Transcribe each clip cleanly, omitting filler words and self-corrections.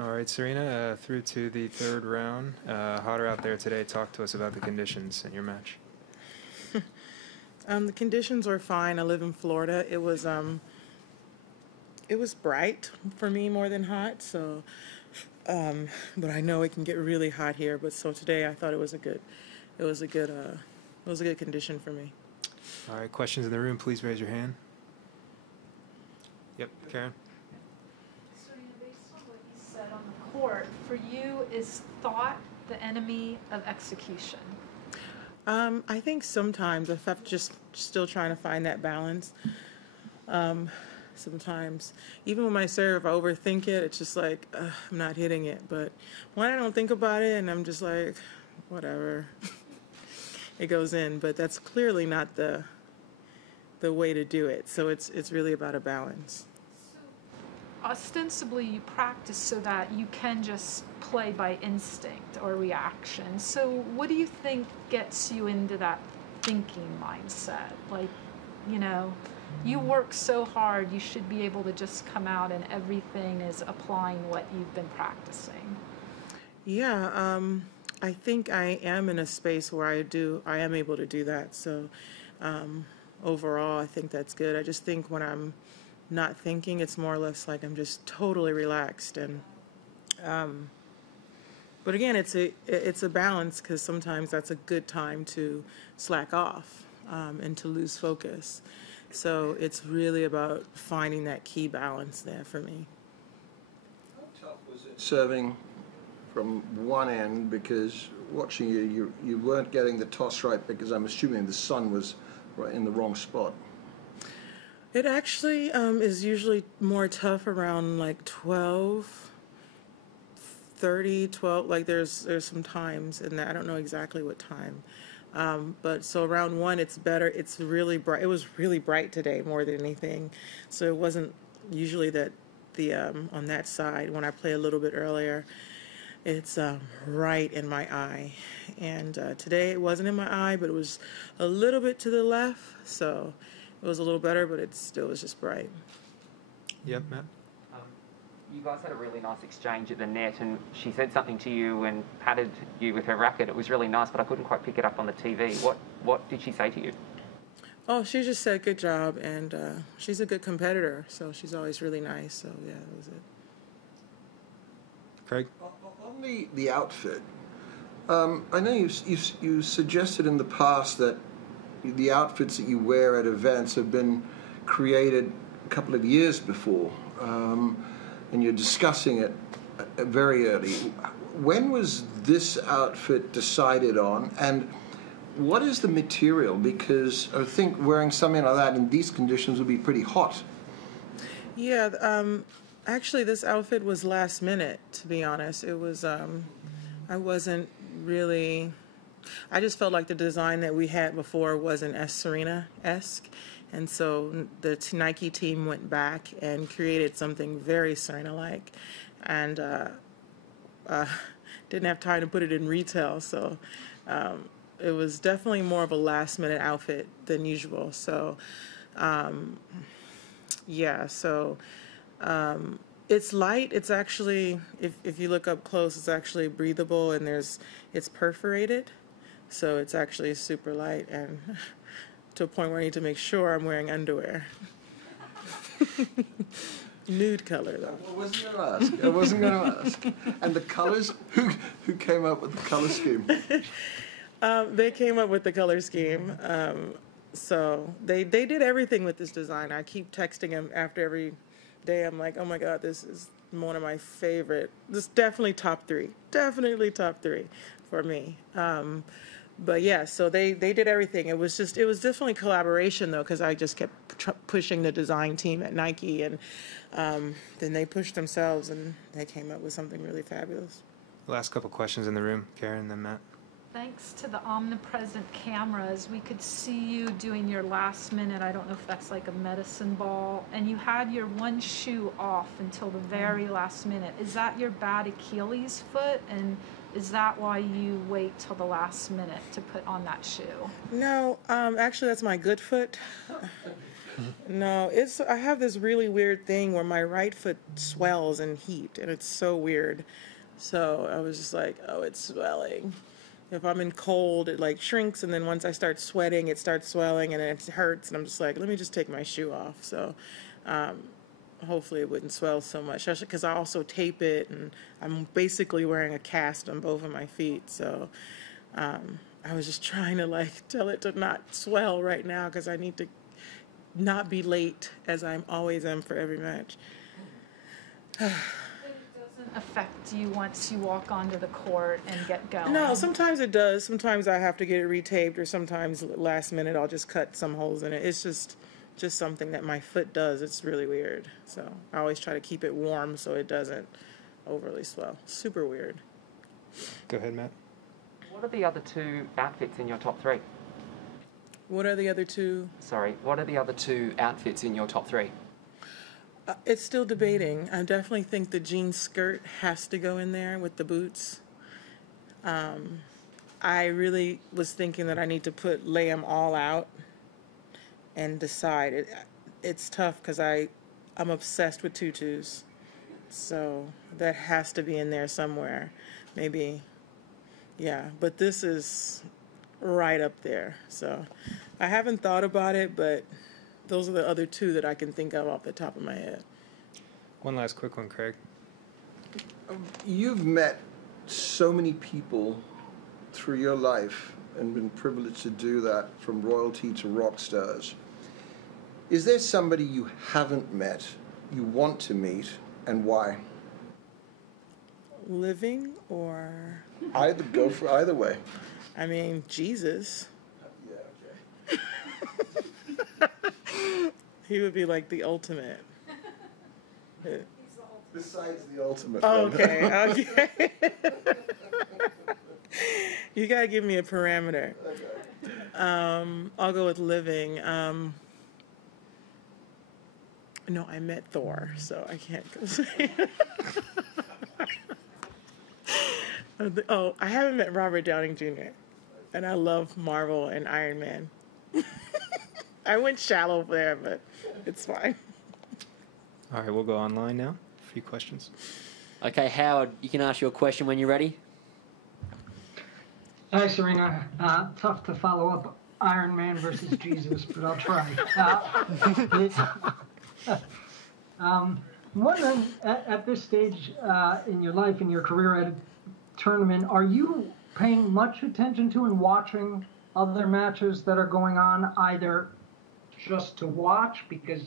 All right, Serena, through to the third round. Hotter out there today. Talk to us about the conditions in your match. The conditions were fine. I live in Florida. It was bright for me more than hot. So, but I know it can get really hot here. But so today I thought it was a good condition for me. All right, questions in the room, please raise your hand. Yep, Karen. Serena, based on what you said on the court, for you, is thought the enemy of execution? I think sometimes if I'm just still trying to find that balance, sometimes even with my serve, I overthink it. It's just like, I'm not hitting it. But when I don't think about it and I'm just like, whatever, it goes in. But that's clearly not the way to do it. So it's really about a balance. So ostensibly you practice so that you can just play by instinct or reaction. So what do you think gets you into that thinking mindset? Like, you know, you work so hard, you should be able to just come out and everything is applying what you've been practicing. Yeah, I think I am in a space where I am able to do that. So overall, I think that's good. I just think when I'm not thinking, it's more or less like I'm just totally relaxed. And but again, it's a balance, because sometimes that's a good time to slack off and to lose focus. So it's really about finding that key balance there for me. How tough was it serving from one end? Because watching you weren't getting the toss right, because I'm assuming the sun was right in the wrong spot. It actually is usually more tough around like 12:30, 12. Like there's some times in that. I don't know exactly what time. But so around 1, it's better. It's really bright. It was really bright today more than anything. So it wasn't usually that on that side. When I play a little bit earlier, it's right in my eye. And today it wasn't in my eye, but it was a little bit to the left. So it was a little better, but it still was just bright. Yep, Matt. You guys had a really nice exchange at the net, and she said something to you and patted you with her racket. It was really nice, but I couldn't quite pick it up on the TV. What did she say to you? Oh, she just said good job, and she's a good competitor, so she's always really nice. So yeah, that was it. Craig? On the outfit, I know you suggested in the past that the outfits that you wear at events have been created a couple of years before, and you're discussing it very early. When was this outfit decided on, and what is the material? Because I think wearing something like that in these conditions would be pretty hot. Yeah, actually this outfit was last minute, to be honest. It was, I wasn't really, I just felt like the design that we had before wasn't as Serena-esque. And so the Nike team went back and created something very Serena-like, and didn't have time to put it in retail. So it was definitely more of a last-minute outfit than usual. So yeah, so it's light. It's actually, if you look up close, it's actually breathable, and it's perforated. So it's actually super light, and to a point where I need to make sure I'm wearing underwear. Nude color, though. I wasn't going to ask. And the colors? Who came up with the color scheme? They came up with the color scheme. So they did everything with this design. I keep texting them after every day. I'm like, oh my God, this is one of my favorite. This is definitely top 3. Definitely top 3 for me. But yeah, so they did everything. It was definitely collaboration, though, because I just kept pushing the design team at Nike, and then they pushed themselves, and they came up with something really fabulous. Last couple questions in the room, Karen, then Matt. Thanks to the omnipresent cameras, we could see you doing your last minute, I don't know if that's like a medicine ball, and you had your one shoe off until the very last minute. Is that your bad Achilles foot? And is that why you wait till the last minute to put on that shoe? No, actually that's my good foot. No, I have this really weird thing where my right foot swells in heat, and it's so weird. So I was just like, oh, it's swelling. If I'm in cold, it like shrinks, and then once I start sweating, it starts swelling, and it hurts, and I'm just like, let me just take my shoe off. So hopefully it wouldn't swell so much, because I also tape it, and I'm basically wearing a cast on both of my feet. So I was just trying to like tell it to not swell right now, because I need to not be late, as I always am for every match. It doesn't affect you once you walk onto the court and get going. No, sometimes it does. Sometimes I have to get it retaped, or sometimes last minute I'll just cut some holes in it. It's just something that my foot does. It's really weird. So I always try to keep it warm so it doesn't overly swell. Super weird. Go ahead, Matt. What are the other two outfits in your top three? What are the other two? Sorry, what are the other two outfits in your top three? It's still debating. I definitely think the jean skirt has to go in there with the boots. I really was thinking that I need to lay them all out and decide. It's tough because I'm obsessed with tutus. So that has to be in there somewhere. Maybe, yeah. But this is right up there. So I haven't thought about it, but those are the other two that I can think of off the top of my head. One last quick one, Craig. You've met so many people through your life and been privileged to do that, from royalty to rock stars. Is there somebody you haven't met, you want to meet, and why? Living or? Either, go for either way. I mean, Jesus. Yeah, okay. He would be like the ultimate. Besides the ultimate. Oh, one. okay. You gotta give me a parameter. Okay. I'll go with living. No, I met Thor, so I can't go say. Oh, I haven't met Robert Downing Jr. And I love Marvel and Iron Man. I went shallow there, but it's fine. All right, we'll go online now. A few questions. Okay, Howard, you can ask your question when you're ready. Hi, Serena. Tough to follow up Iron Man versus Jesus, but I'll try. I'm wondering, at this stage in your life, in your career at a tournament, are you paying much attention to and watching other matches that are going on, either just to watch because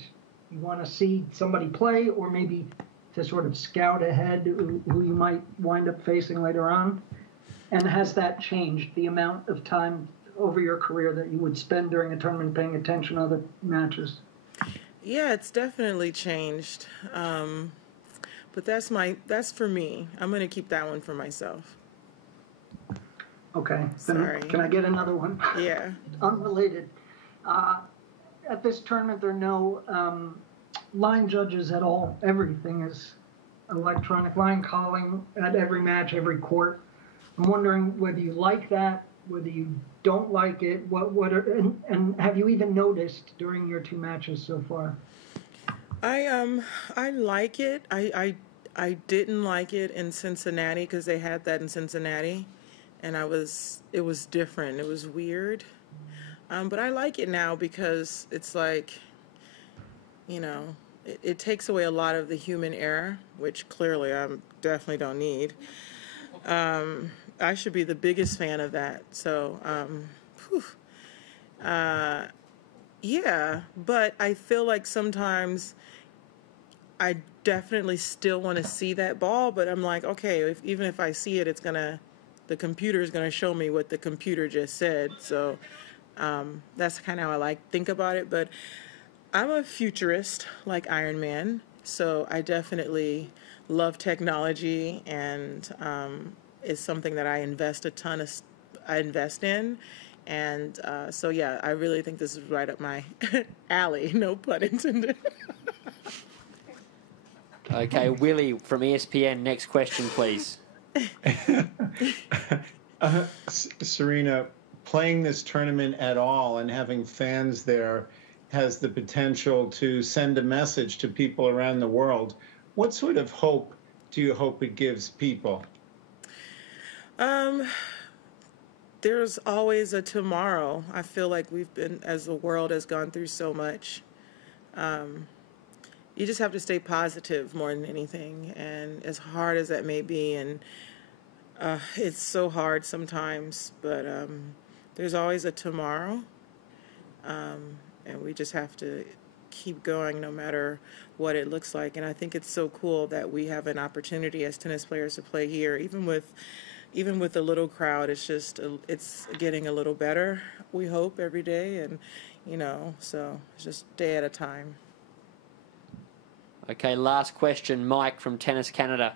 you want to see somebody play, or maybe to sort of scout ahead who you might wind up facing later on? And has that changed, the amount of time over your career that you would spend during a tournament paying attention to other matches? Yeah, it's definitely changed. But that's for me. I'm going to keep that one for myself. Okay. Sorry. Then can I get another one? Yeah. Unrelated. At this tournament, there are no line judges at all. Everything is electronic line calling at every match, every court. I'm wondering whether you like that, whether you don't like it. And have you even noticed during your two matches so far? I like it. I didn't like it in Cincinnati because they had that in Cincinnati, and it was different. It was weird. But I like it now because it's like, it takes away a lot of the human error, which clearly I definitely don't need. I should be the biggest fan of that. So, yeah, but I feel like sometimes I definitely still want to see that ball, but I'm like, okay, even if I see it, the computer is going to show me what the computer just said. So that's kind of how I think about it. But I'm a futurist like Iron Man, so I definitely love technology, and it's something that I invest in. And so, yeah, I really think this is right up my alley, no pun intended. Okay, Willie from ESPN, next question, please. Serena, playing this tournament at all and having fans there, has the potential to send a message to people around the world. What sort of hope do you hope it gives people? There's always a tomorrow. I feel like as the world has gone through so much, you just have to stay positive more than anything. And as hard as that may be, and it's so hard sometimes, but there's always a tomorrow. And we just have to keep going no matter what it looks like. And I think it's so cool that we have an opportunity as tennis players to play here, even with the little crowd. It's getting a little better, we hope, every day. And, so it's just a day at a time. Okay, last question, Mike from Tennis Canada.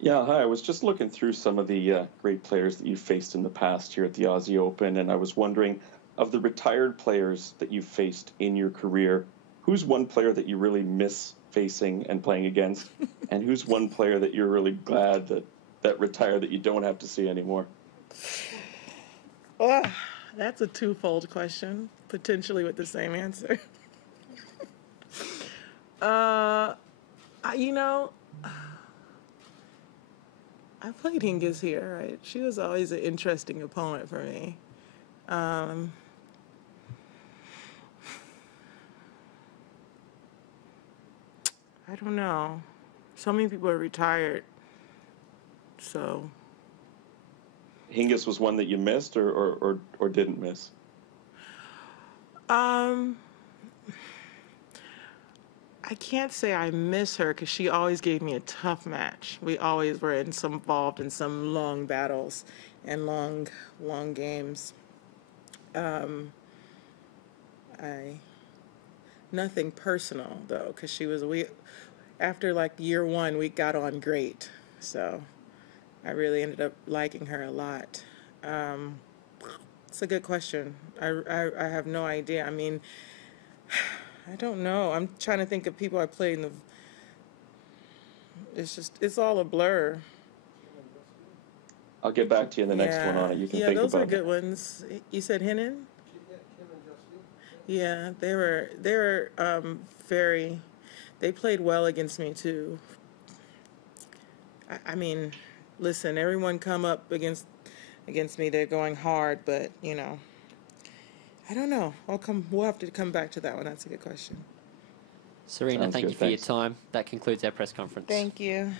Yeah, hi. I was just looking through some of the great players that you've faced in the past here at the Aussie Open, and I was wondering, of the retired players that you've faced in your career, who's one player that you really miss facing and playing against, and who's one player that you're really glad that retired that you don't have to see anymore? Oh, that's a twofold question, potentially with the same answer. I played Hingis here, right? She was always an interesting opponent for me. I don't know. So many people are retired, so. Hingis was one that you missed or didn't miss? I can't say I miss her because she always gave me a tough match. We always were involved in some long battles and long games. Nothing personal though, because after like year one, we got on great. So I really ended up liking her a lot. It's a good question. I have no idea. I mean, I don't know. I'm trying to think of people I played in it's all a blur. I'll get back to you in the next one on it. You can think about it. Yeah, those are good ones. You said Henin? Yeah, they were they played well against me too. I mean, listen, everyone come up against me, they're going hard, but I don't know. We'll have to come back to that one. That's a good question. Serena, thank you for your time. That concludes our press conference. Thank you.